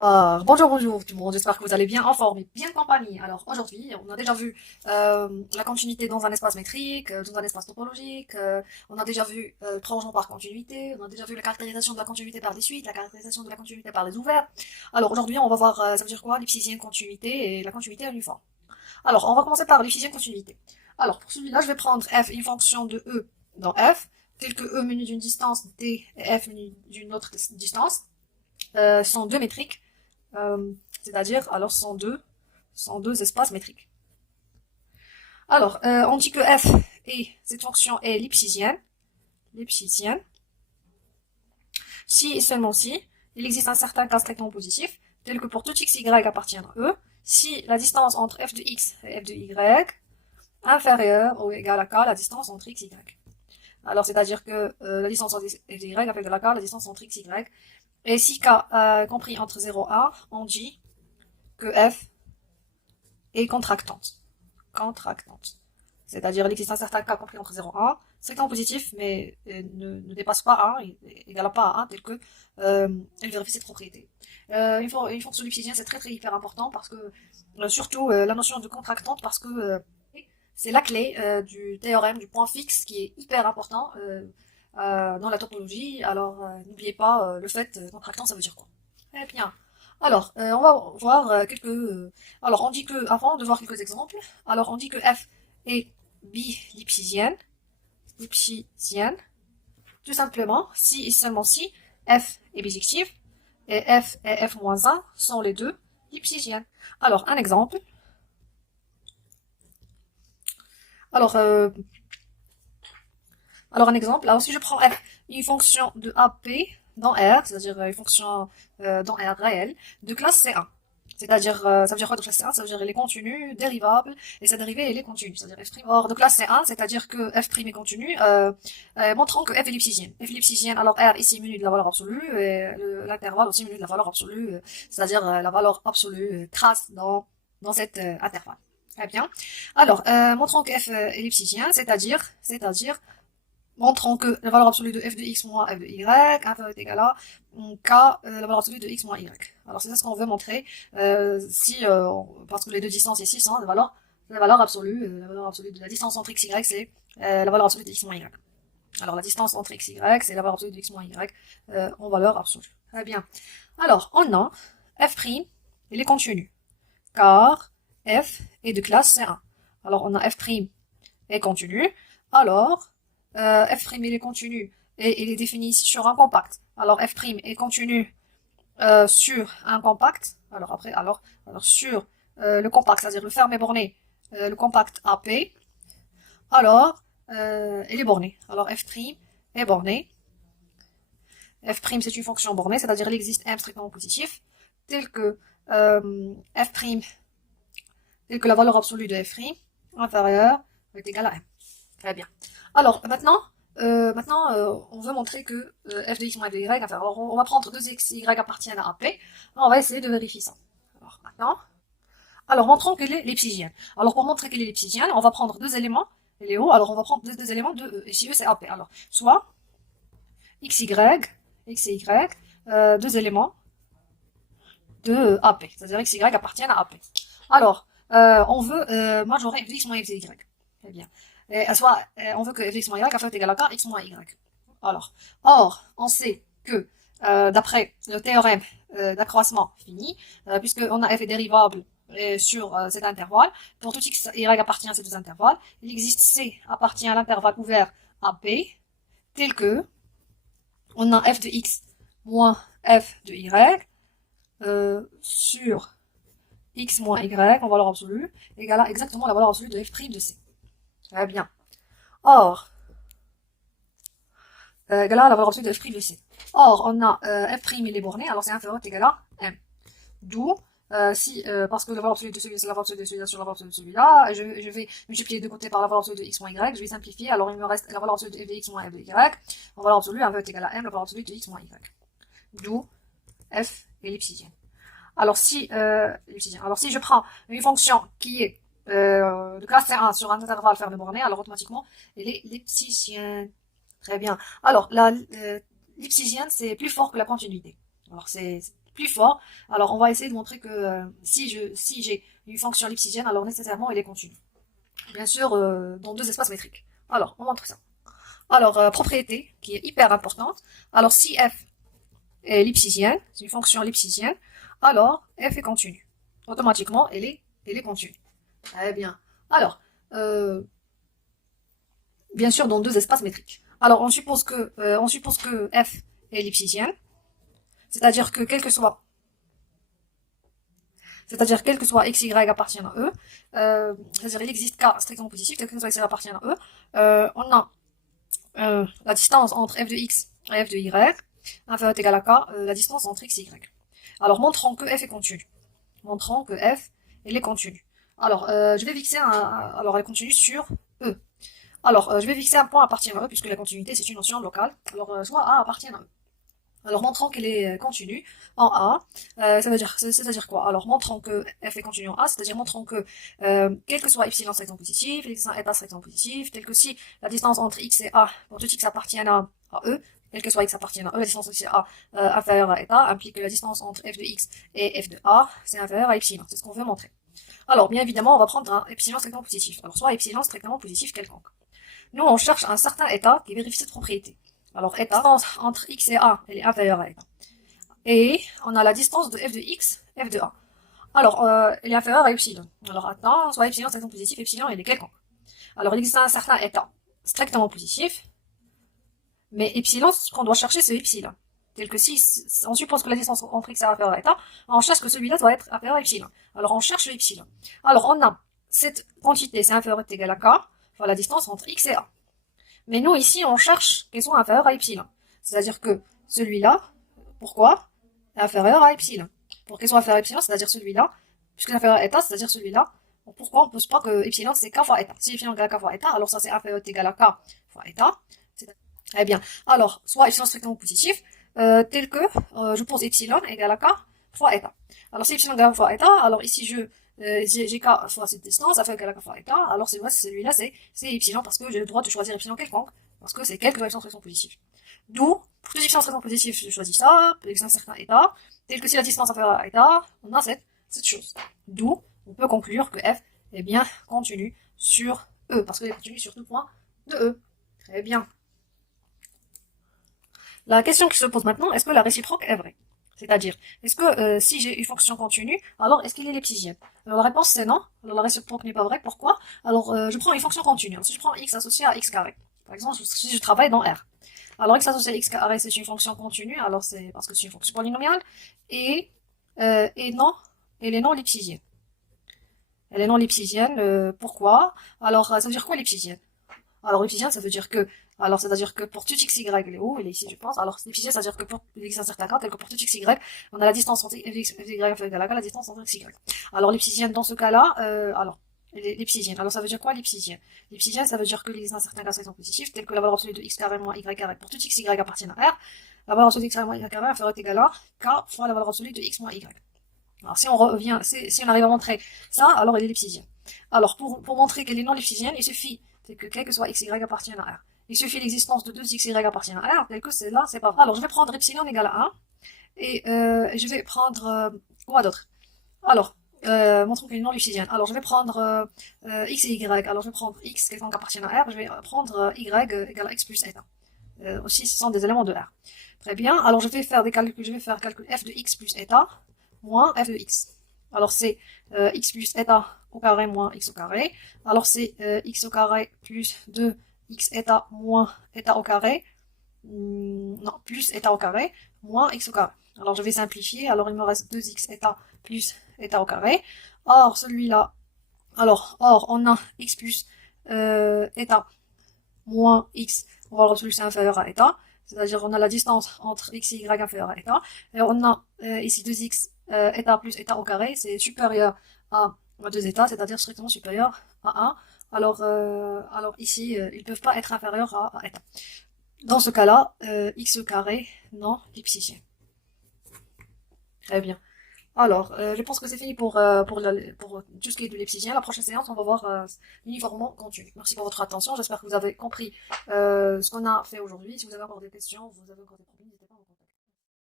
Bonjour, bonjour tout le monde, j'espère que vous allez bien en forme et bien compagnie. Alors aujourd'hui, on a déjà vu la continuité dans un espace métrique, dans un espace topologique, on a déjà vu prolongement par continuité, on a déjà vu la caractérisation de la continuité par les suites, la caractérisation de la continuité par les ouverts. Alors aujourd'hui, on va voir ça veut dire quoi, l'ipsésienne continuité et la continuité uniforme. Alors on va commencer par l'ipsésienne continuité. Alors pour celui-là, je vais prendre f une fonction de e dans f, telle que e menu d'une distance d et f menu d'une autre distance, sont deux métriques. C'est-à-dire, alors, sont deux espaces métriques. Alors, on dit que f et cette fonction est lipschitzienne, si et seulement si il existe un certain cas strictement positif, tel que pour tout x, y appartient à E, si la distance entre f de x et f de y inférieure ou égale à k la distance entre x et y. Alors, c'est-à-dire que la distance entre f de y est égale à k la distance entre x et y. Et si k compris entre 0 et 1, on dit que f est contractante. Contractante. C'est-à-dire, il existe un certain cas compris entre 0 et 1, strictement positif, mais ne dépasse pas 1, égale pas à 1, tel que elle vérifie cette propriété. Une fonction lipschitzienne, c'est très très hyper important parce que, surtout la notion de contractante, parce que c'est la clé du théorème du point fixe qui est hyper important dans la topologie. Alors, n'oubliez pas le fait contractant, ça veut dire quoi. Eh bien, alors, on va voir alors, on dit que, avant de voir quelques exemples, alors on dit que f est lipschitzienne, tout simplement, si et seulement si f est bijectif, et f et f-1 sont les deux lipschitziennes. Alors, un exemple. Alors, un exemple. Alors, si je prends f, une fonction de AP dans R, c'est-à-dire une fonction dans R réel, de classe C1. C'est-à-dire, ça veut dire quoi de classe C1? Ça veut dire elle est continue, dérivable, et sa dérivée, elle est continue. C'est-à-dire f'. Or, de classe C1, c'est-à-dire que f' est continue, montrant que f est lipschitzienne. F est lipschitzienne, alors R ici menu de la valeur absolue, et l'intervalle aussi menu de la valeur absolue, c'est-à-dire la valeur absolue trace dans cet intervalle. Très bien. Alors, montrons que f est lipschitzienne, c'est-à-dire montrons que la valeur absolue de f de x moins f de y inférieure est égale à k, la valeur absolue de x moins y. Alors c'est ça ce qu'on veut montrer, parce que les deux distances ici sont la valeur absolue de la distance entre x et y, c'est la valeur absolue de x moins y. Alors la distance entre x et y, c'est la valeur absolue de x moins y en valeur absolue. Très bien. Alors, on a f', il est continu, car f est de classe C1. Alors on a f' est continu, alors f' il est continu et il est défini ici sur un compact. Alors f' est continu sur un compact. Alors sur le compact, c'est-à-dire le fermé borné, le compact AP. Alors il est borné. Alors f' est borné. F' c'est une fonction bornée, c'est-à-dire il existe m strictement positif, tel que f', tel que la valeur absolue de f' inférieure est égale à m. Très bien. Alors, on veut montrer que f de x moins f de y, enfin, alors on va prendre deux x, y appartiennent à AP. On va essayer de vérifier ça. Alors, maintenant, montrons qu'elle est lipschitzienne. Alors, pour montrer qu'elle est lipschitzienne, on va prendre deux éléments, les hauts, alors on va prendre deux éléments de E, et si E c'est AP. Alors, soit x, et y, deux éléments de AP, c'est-à-dire x, y appartiennent à AP. Alors, on veut majorer f de x moins f de y. Très bien. Soit on veut que f de x moins y est égal à k x moins y. Alors, or, on sait que d'après le théorème d'accroissement fini, puisqu'on a f est dérivable sur cet intervalle, pour tout x y appartient à ces deux intervalles, il existe c appartient à l'intervalle ouvert AP, tel que on a f de x moins f de y sur x moins y en valeur absolue égale à exactement la valeur absolue de f' de c. Très bien. Or, égale à la valeur absolue de f' de c. Or, on a f' il est borné, alors c'est inférieur égal à m. D'où, parce que la valeur absolue de celui-là, c'est la valeur absolue de celui-là sur la valeur absolue de celui-là, je vais multiplier de côté par la valeur absolue de x moins y, je vais simplifier, alors il me reste la valeur absolue de f de x moins f de y, en valeur absolue, inférieur égal à m, la valeur absolue de x moins y. D'où f est lipschitzienne. Alors si je prends une fonction qui est de classe C1 sur un intervalle fermé borné, alors automatiquement elle est lipschitzienne. Très bien. Alors la lipschitzienne c'est plus fort que la continuité. Alors c'est plus fort. Alors, on va essayer de montrer que si j'ai une fonction lipsidienne, alors nécessairement, elle est continue. Bien sûr, dans deux espaces métriques. Alors, on montre ça. Alors, propriété, qui est hyper importante. Alors, si f est lipsidienne, c'est une fonction lipsidienne, alors f est continue. Automatiquement, elle est continue. Très bien. Alors, bien sûr, dans deux espaces métriques. Alors, on suppose que f est lipsidienne, c'est-à-dire que quel que soit x, y appartient à E, c'est-à-dire il existe K strictement positif, quel que soit x, y appartient à E, on a la distance entre f de x et f de y, inférieure ou égale à K, la distance entre x et y. Alors, montrons que f est continue. Montrons que f, elle est continue. Alors, je vais fixer alors elle est continue sur E. Alors, je vais fixer un point appartenant à E, puisque la continuité, c'est une notion locale. Alors, soit A appartient à E. Alors, montrons qu'elle est continue en A. C'est-à-dire quoi? Alors, montrons que f est continue en A, c'est-à-dire montrons que, quel que soit epsilon strictement positif, epsilon eta strictement positif, tel que si la distance entre x et A, pour tout x appartient à E, quel que soit x appartient à E, la distance entre x et A inférieure à eta, implique que la distance entre f de x et f de A, c'est inférieur à epsilon. C'est ce qu'on veut montrer. Alors, bien évidemment, on va prendre un epsilon strictement positif. Alors, soit epsilon strictement positif quelconque. Nous, on cherche un certain état qui vérifie cette propriété. Alors, état, entre x et a, elle est inférieure à état. Et on a la distance de f de x, f de a. Alors, elle est inférieure à epsilon. Alors, attends, soit epsilon strictement positif, epsilon, elle est quelconque. Alors, il existe un certain état strictement positif, mais epsilon, ce qu'on doit chercher, c'est epsilon. Tel que si on suppose que la distance entre x est inférieure à état, on cherche que celui-là doit être inférieur à epsilon. Alors, on cherche le epsilon. Alors, on a cette quantité, c'est inférieur ou égal à k, enfin la distance entre x et a. Mais nous, ici, on cherche qu'elles soient inférieures à epsilon. C'est-à-dire que celui-là, pourquoi est inférieur à epsilon. Pour qu'elles soient inférieures à epsilon, c'est-à-dire celui-là, puisque l'inférieur à état, c'est-à-dire celui-là, pourquoi on pose pas que epsilon c'est k fois état? Si epsilon égale k fois état, alors ça c'est inférieur ou égal à k fois état. Eh bien, alors, soit epsilon strictement positif, tel que je pose epsilon égale à k fois état. Alors, si epsilon égale à k fois état, alors ici j'ai k fois cette distance, ça fait égal à k fois état, alors celui-là c'est epsilon parce que j'ai le droit de choisir epsilon quelconque, parce que c'est quelque epsilon strictement positif. D'où, pour tout epsilon strictement positif, je choisis ça, avec un certain état, tel que si la distance inférieure à état, on a cette chose. D'où, on peut conclure que f est bien continue sur E, parce qu'elle est continue sur tout point de E. Très bien. La question qui se pose maintenant, est-ce que la réciproque est vraie? C'est-à-dire, est-ce que si j'ai une fonction continue, alors est-ce qu'elle est lipsidienne? Alors la réponse c'est non. Alors la réciproque n'est pas vraie. Pourquoi? Alors je prends une fonction continue. Alors, si je prends x associé à x carré, par exemple, si je travaille dans R. Alors x associé à x carré, c'est une fonction continue. Alors c'est parce que c'est une fonction polynomiale et non, elle est non lipsidienne. Elle est non lipsidienne. Pourquoi? Alors ça veut dire quoi lipsidienne? Alors lipsidienne, ça veut dire que c'est-à-dire que pour tout x, y, il est où? Il est ici, je pense. Alors, lipsidienne, c'est-à-dire que pour il existe un certain cas, tel que pour tout x, y, on a la distance entre x, y, égale à la distance entre x, y. Alors, lipsidienne, dans ce cas-là, alors, lipsidienne. Alors, ça veut dire quoi, lipsidienne? Lipsidienne, ça veut dire qu'il existe un certain cas section positif, tel que la valeur absolue de x carré moins y carré pour tout x, y appartient à R. La valeur absolue de x carré moins y carré inférieure ou égale à k fois la valeur absolue de x moins y. Alors, si on revient, si on arrive à montrer ça, alors elle est lipsidienne. Alors, pour montrer qu'elle est non lipsidienne, il suffit que quel que soit x, y appartient à R. Il suffit l'existence de deux x, y appartient à R, tel que c'est là, c'est pas vrai. Alors, je vais prendre epsilon égale à 1, et je vais prendre, quoi d'autre? Alors, montrons qu'elle est non lipsidienne. Alors, je vais prendre x et y. Alors, je vais prendre x, quelconque appartient à R, je vais prendre y égale à x plus eta. Aussi, ce sont des éléments de R. Très bien. Alors, je vais faire des calculs, je vais faire calcul f de x plus eta moins f de x. Alors, c'est x plus eta au carré moins x au carré. Alors, c'est x au carré plus 2 x eta moins eta au carré, non, plus eta au carré, moins x au carré. Alors je vais simplifier, alors il me reste 2x eta plus eta au carré. Or celui-là, or on a x plus eta moins x, on va le retrouver c'est inférieur à eta, c'est-à-dire on a la distance entre x et y inférieure à eta, et on a ici 2x eta plus eta au carré, c'est supérieur à 2 eta, c'est-à-dire strictement supérieur à 1. Alors ici, ils ne peuvent pas être inférieurs à eta. Dans ce cas-là, x carré, non, lipsidien. Très bien. Alors, je pense que c'est fini pour tout ce qui est de lipsidien. La prochaine séance, on va voir l'uniformement continu. Merci pour votre attention. J'espère que vous avez compris ce qu'on a fait aujourd'hui. Si vous avez encore des questions, vous avez encore des problèmes, n'hésitez pas.